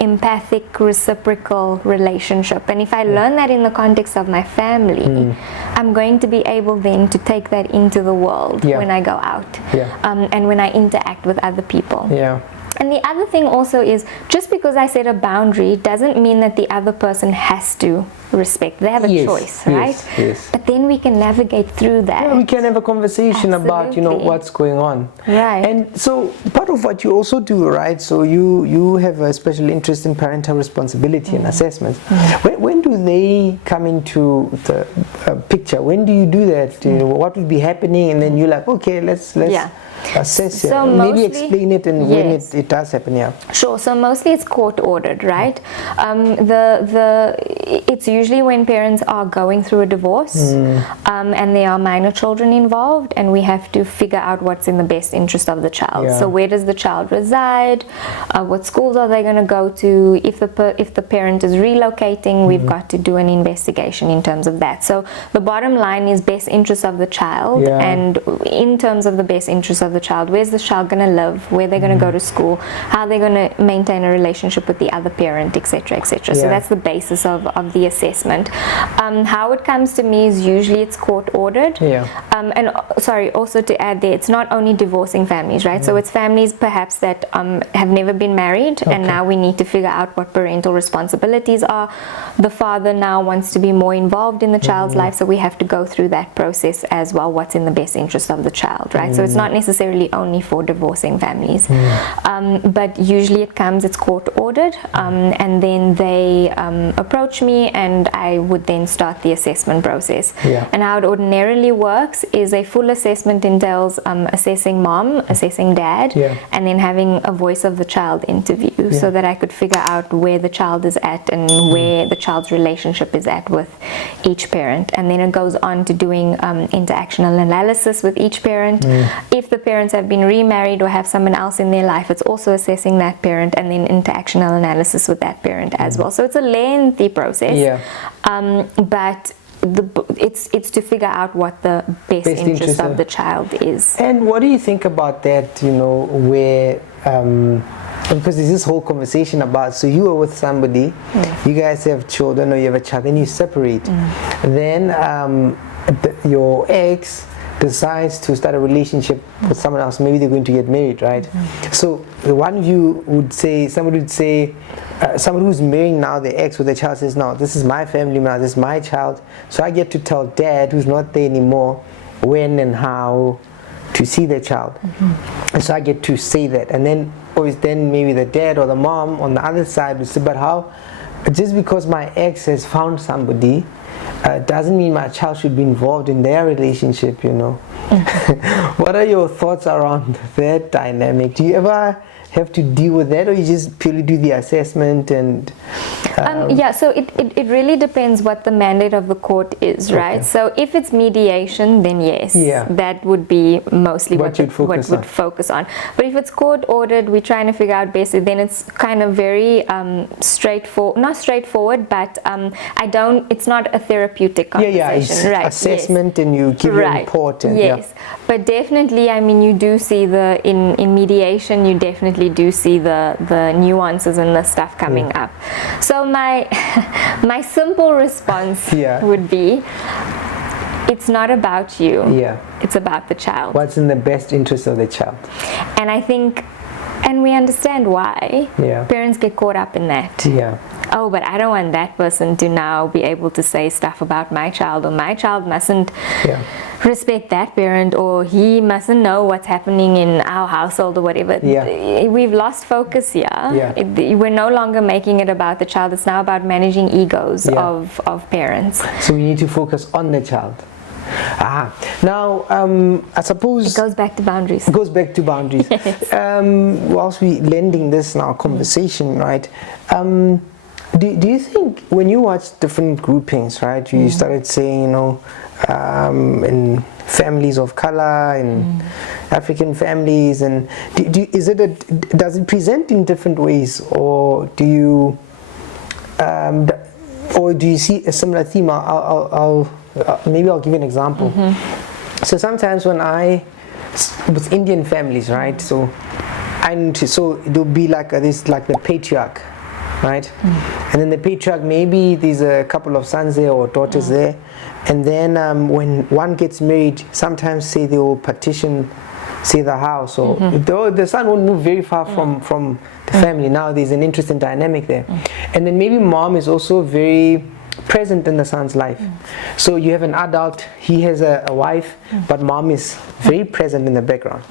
empathic, reciprocal relationship. And if I learn that in the context of my family, I'm going to be able then to take that into the world when I go out and when I interact with other people. And the other thing also is, just because I set a boundary doesn't mean that the other person has to respect. They have a choice, right? But then we can navigate through that. We can have a conversation about what's going on. And so part of what you also do, right? So you have a special interest in parental responsibility and assessments. When do they come into the picture? When do you do that? What will be happening? And then you're like, okay, let's assess it. So maybe explain it and when it does happen. Sure. So mostly it's court ordered, right? It's usually when parents are going through a divorce and there are minor children involved, and we have to figure out what's in the best interest of the child. So where does the child reside? What schools are they going to go to? If the parent is relocating, we've got to do an investigation in terms of that. So the bottom line is best interest of the child, and in terms of the best interest of the child, where's the child going to live? Where they're going to go to school? How they're going to maintain a relationship with the other parent, etc., etc. So that's the basis of the assessment. How it comes to me is usually it's court ordered. And sorry, also to add there, it's not only divorcing families, right? So it's families perhaps that have never been married, and now we need to figure out what parental responsibilities are. The father now wants to be more involved in the child's life, so we have to go through that process as well. What's in the best interest of the child, right? So it's not necessarily only for divorcing families, but usually it's court ordered, and then they approach me, and I would then start the assessment process. And how it ordinarily works is a full assessment entails assessing mom, assessing dad, and then having a voice of the child interview, so that I could figure out where the child is at and where the child's relationship is at with each parent. And then it goes on to doing interactional analysis with each parent. If the parents have been remarried or have someone else in their life, it's also assessing that parent, and then interactional analysis with that parent as well. So it's a lengthy process, but it's to figure out what the best interest of the child is. And what do you think about that, where because there's this whole conversation about, so you are with somebody, you guys have children, or you have a child, then you separate, then your ex decides to start a relationship with someone else, maybe they're going to get married, right? So one of you would say, somebody who's marrying now the ex with the child says, no, this is my family now, this is my child, so I get to tell dad, who's not there anymore, when and how to see their child. And so I get to say that, and then maybe the dad or the mom on the other side would say, but how, just because my ex has found somebody doesn't mean my child should be involved in their relationship, What are your thoughts around that dynamic? Do you ever have to deal with that, or you just purely do the assessment and so it really depends what the mandate of the court is, right? Okay. So if it's mediation, then yes, that would be mostly what would focus on. But if it's court ordered, we're trying to figure out basically, then it's kind of very straightforward, not straightforward, but it's not a therapeutic conversation. It's right, assessment, and you give your report. And, yes, but definitely, I mean, you do see in mediation, you definitely do see the nuances and the stuff coming up. So my simple response would be, it's not about you. It's about the child. What's in the best interest of the child? And I think, and we understand why parents get caught up in that. Oh, but I don't want that person to now be able to say stuff about my child, or my child mustn't respect that parent, or he mustn't know what's happening in our household, or whatever. We've lost focus here. We're no longer making it about the child. It's now about managing egos of parents. So we need to focus on the child. Now I suppose it goes back to boundaries. Yes. Whilst we lending this now conversation, right? Do you think when you watch different groupings, right? You started saying, in families of color, in African families, and does it present in different ways, or do you see a similar theme? Maybe I'll give you an example. So sometimes with Indian families, right? So there'll be the patriarch, right? And then the patriarch, maybe there's a couple of sons there or daughters there, and then when one gets married, sometimes say they will partition, say the house, or the son won't move very far from the family. Now there's an interesting dynamic there, and then maybe mom is also very present in the son's life. So you have an adult, he has a wife, but mom is very present in the background.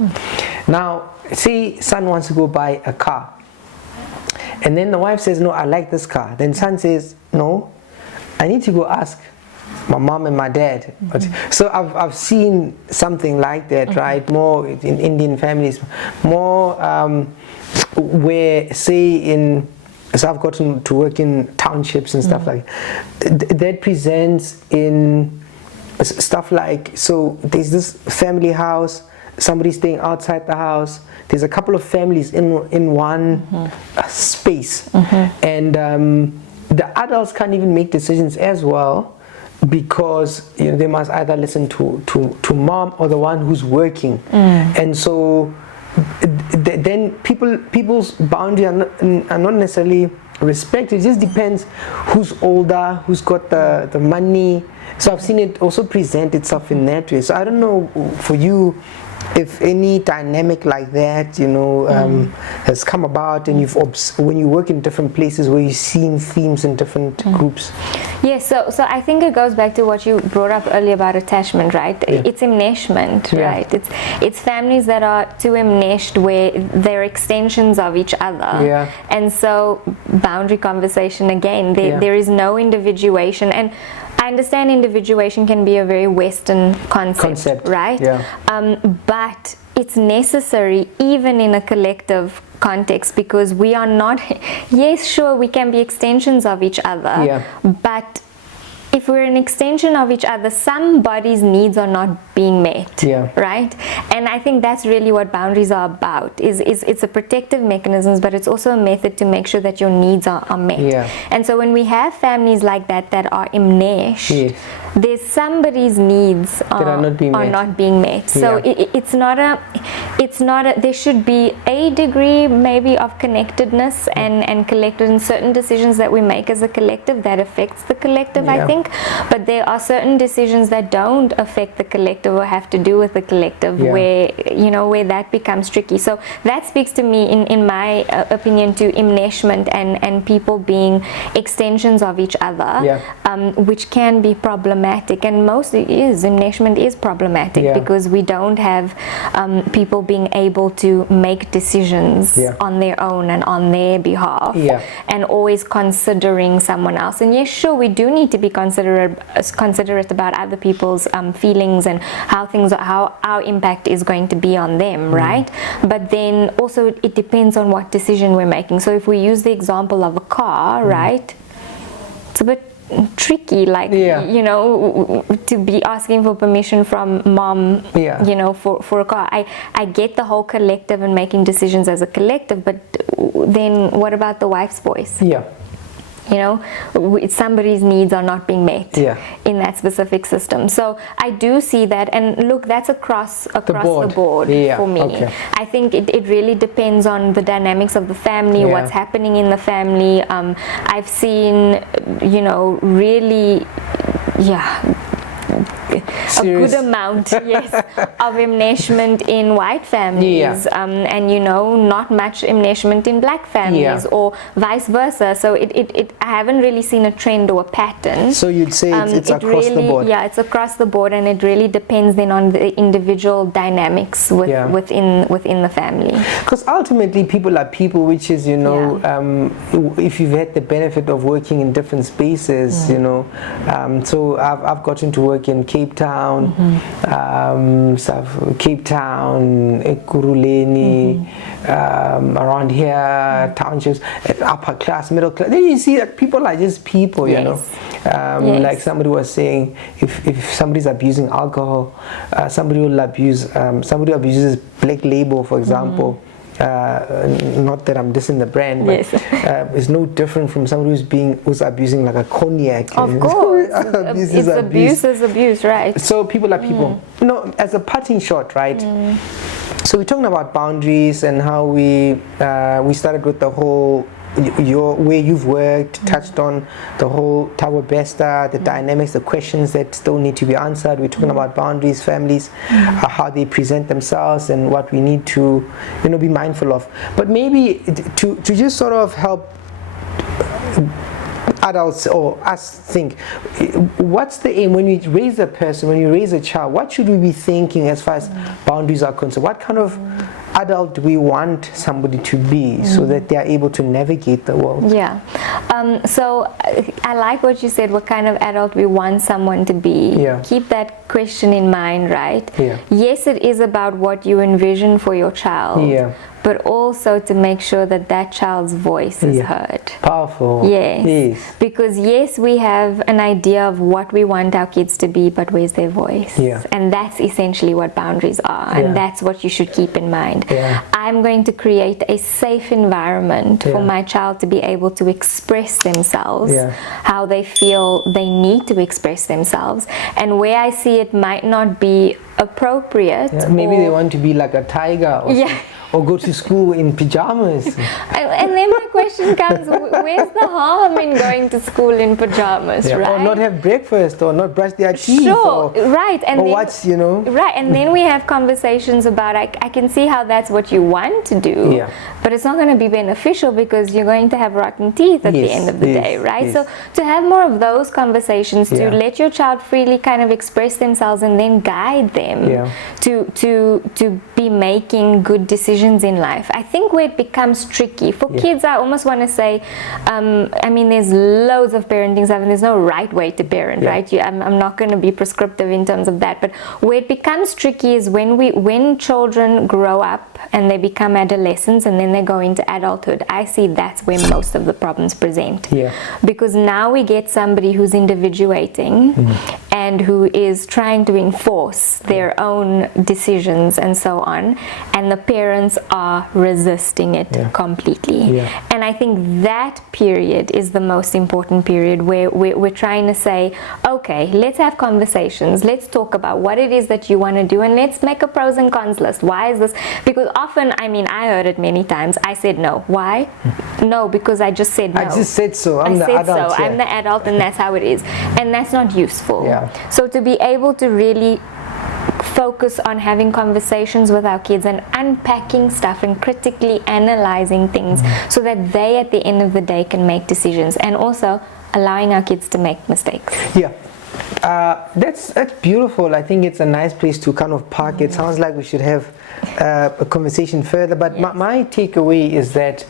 Now say son wants to go buy a car, and then the wife says, no, I like this car. Then son says, no, I need to go ask my mom and my dad. So I've seen something like that, right? More in Indian families, more where say so I've gotten to work in townships and stuff like that presents in stuff like, so there's this family house, somebody's staying outside the house, there's a couple of families in one space, and the adults can't even make decisions as well, because they must either listen to mom or the one who's working, and so then people's boundaries are not necessarily respected. It just depends who's older, who's got the money. So I've seen it also present itself in that way. So I don't know for you if any dynamic like that has come about, and when you work in different places where you've seen themes in different groups. Yes, so I think it goes back to what you brought up earlier about attachment, right? It's enmeshment, right? It's families that are too enmeshed, where they're extensions of each other, and so boundary conversation again. There is no individuation, and I understand individuation can be a very Western concept, right? But it's necessary even in a collective context, because we are not, yes, sure, we can be extensions of each other, but if we're an extension of each other, somebody's needs are not being met, right? And I think that's really what boundaries are about. It's a protective mechanism, but it's also a method to make sure that your needs are met. And so when we have families like that are enmeshed, there's somebody's needs are not being met. So it's not a, there should be a degree maybe of connectedness and collective, in certain decisions that we make as a collective that affects the collective, I think. But there are certain decisions that don't affect the collective or have to do with the collective, where that becomes tricky. So that speaks to me, in my opinion, to enmeshment and people being extensions of each other, which can be problematic problematic, and mostly enmeshment is problematic because we don't have people being able to make decisions on their own and on their behalf, and always considering someone else. And yes, sure, we do need to be considerate about other people's feelings and how our impact is going to be on them, right? But then also it depends on what decision we're making. So if we use the example of a car, right, it's a bit tricky, like you know, to be asking for permission from mom, you know, for a car. I get the whole collective and making decisions as a collective, but then what about the wife's voice? You know, somebody's needs are not being met in that specific system. So I do see that, and look, that's across the board for me. I think it really depends on the dynamics of the family, what's happening in the family. I've seen, you know, really, serious. A good amount, of enmeshment in white families, and you know, not much enmeshment in black families, or vice versa. So I haven't really seen a trend or a pattern. So you'd say it's across the board. Yeah, it's across the board, and it really depends then on the individual dynamics within the family. Because ultimately, people are people, which is, you know, if you've had the benefit of working in different spaces, you know, so I've gotten to work in Cape Town, Ekurhuleni, around here, townships, upper class, middle class. Then you see that people are just people, you know. Like somebody was saying, if somebody's abusing alcohol, somebody will abuse, somebody who abuses Black Label, for example. Not that I'm dissing the brand, but it's no different from somebody who's abusing like a cognac. Of course, abuse is abuse, right? So people are people. You know, as a parting shot, right? So we're talking about boundaries and how we started with the whole where you've worked, touched on the whole Tower Besta, the dynamics, the questions that still need to be answered. We're talking about boundaries, families, how they present themselves, and what we need to, you know, be mindful of. But maybe to just sort of help adults or us think, what's the aim when you raise a person, when you raise a child? What should we be thinking as far as boundaries are concerned? What kind of adult do we want somebody to be so that they are able to navigate the world? So I like what you said, what kind of adult we want someone to be. Keep that question in mind, right? Yes, it is about what you envision for your child, but also to make sure that that child's voice is heard. Powerful. Yes. Because yes, we have an idea of what we want our kids to be, but where's their voice? And that's essentially what boundaries are, and that's what you should keep in mind. I'm going to create a safe environment for my child to be able to express themselves, how they feel they need to express themselves, and where I see it might not be appropriate. Maybe they want to be like a tiger or or go to school in pajamas. And then my question comes, where's the harm in going to school in pajamas, right? Or not have breakfast, or not brush their teeth. Right. And or what's, you know. Right, and then we have conversations about, I can see how that's what you want to do, but it's not going to be beneficial because you're going to have rotten teeth at the end of the day, right? So to have more of those conversations, to let your child freely kind of express themselves and then guide them to be making good decisions in life. I think where it becomes tricky for kids, I almost want to say, I mean, there's loads of parenting stuff and there's no right way to parent, right? I'm not going to be prescriptive in terms of that, but where it becomes tricky is when children grow up and they become adolescents and then they go into adulthood. I see that's where most of the problems present, because now we get somebody who's individuating and who is trying to enforce their own decisions and so on, and the parents are resisting it completely. And I think that period is the most important period, where we're trying to say, okay, let's have conversations, let's talk about what it is that you want to do, and let's make a pros and cons list. Why is this? Because often, I mean, I heard it many times, I said no. Why? No, because I just said no. I just said so. I'm the adult. I'm the adult, and that's how it is. And that's not useful. So to be able to really focus on having conversations with our kids and unpacking stuff and critically analyzing things so that they at the end of the day can make decisions, and also allowing our kids to make mistakes. That's beautiful. I think it's a nice place to kind of park. It sounds like we should have a conversation further. But my takeaway is that,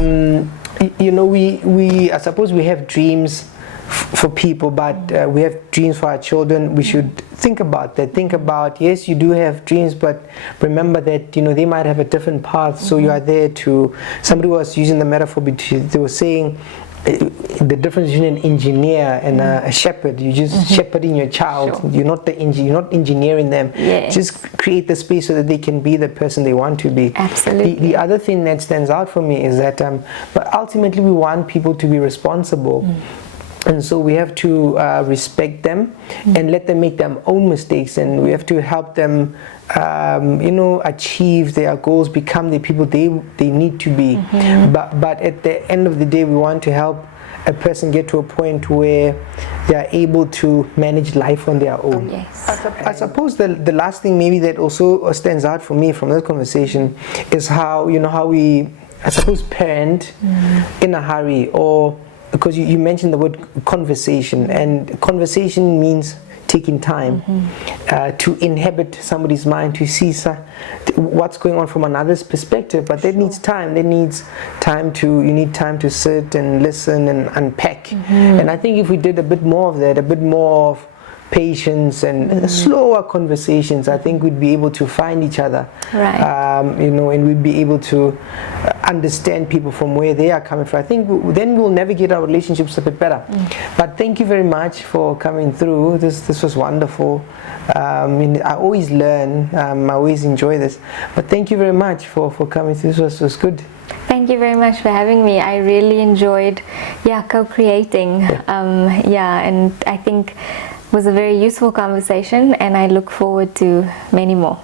you know, we I suppose we have dreams for people, but we have dreams for our children. We should think about that. Think about, yes, you do have dreams, but remember that, you know, they might have a different path. So you are there to, somebody was using the metaphor, they were saying the difference between an engineer and a shepherd. You're just shepherding your child. Sure. You're not engineering them. Yes. Just create the space so that they can be the person they want to be. Absolutely. The other thing that stands out for me is that but ultimately we want people to be responsible. And so we have to respect them and let them make their own mistakes, and we have to help them you know, achieve their goals, become the people they need to be. But at the end of the day, we want to help a person get to a point where they are able to manage life on their own. Yes. I suppose the last thing maybe that also stands out for me from this conversation is how, you know, how we, I suppose, parent in a hurry, or because you mentioned the word conversation, and conversation means taking time to inhabit somebody's mind, to see what's going on from another's perspective. But that needs time. That needs time you need time to sit and listen and unpack. And I think if we did a bit more of that, a bit more of patience and slower conversations, I think we'd be able to find each other, right. You know, and we'd be able to understand people from where they are coming from. I think then we'll navigate our relationships a bit better. But thank you very much for coming through. This was wonderful. I always learn. I always enjoy this. But thank you very much for coming through. This was good. Thank you very much for having me. I really enjoyed co-creating. And I think it was a very useful conversation, and I look forward to many more.